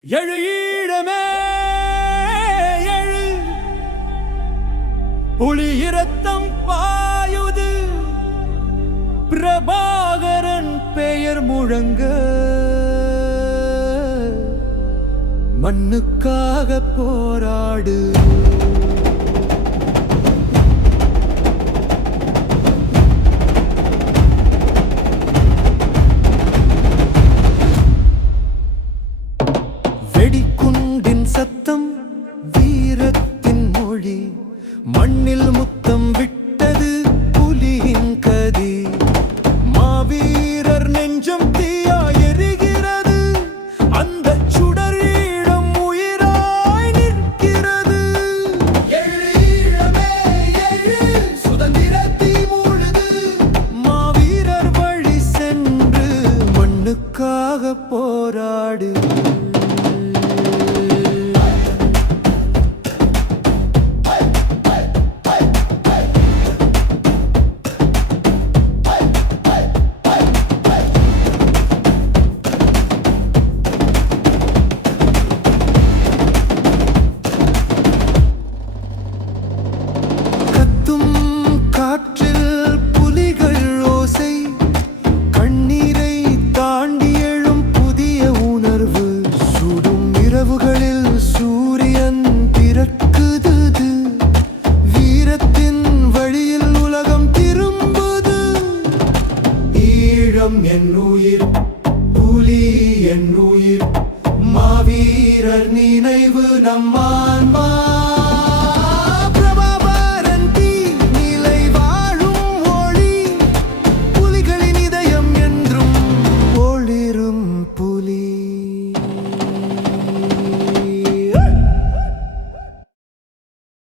எழு ஈழமே எழு புலி இரத்தம் பாயுது. பிரபாகரன் பெயர் முழங்க. மண்ணுக்காக போராடு. ஈழம் என் உயிர் புலி என் உயிர் மாவீரர் நினைவு நம்மான்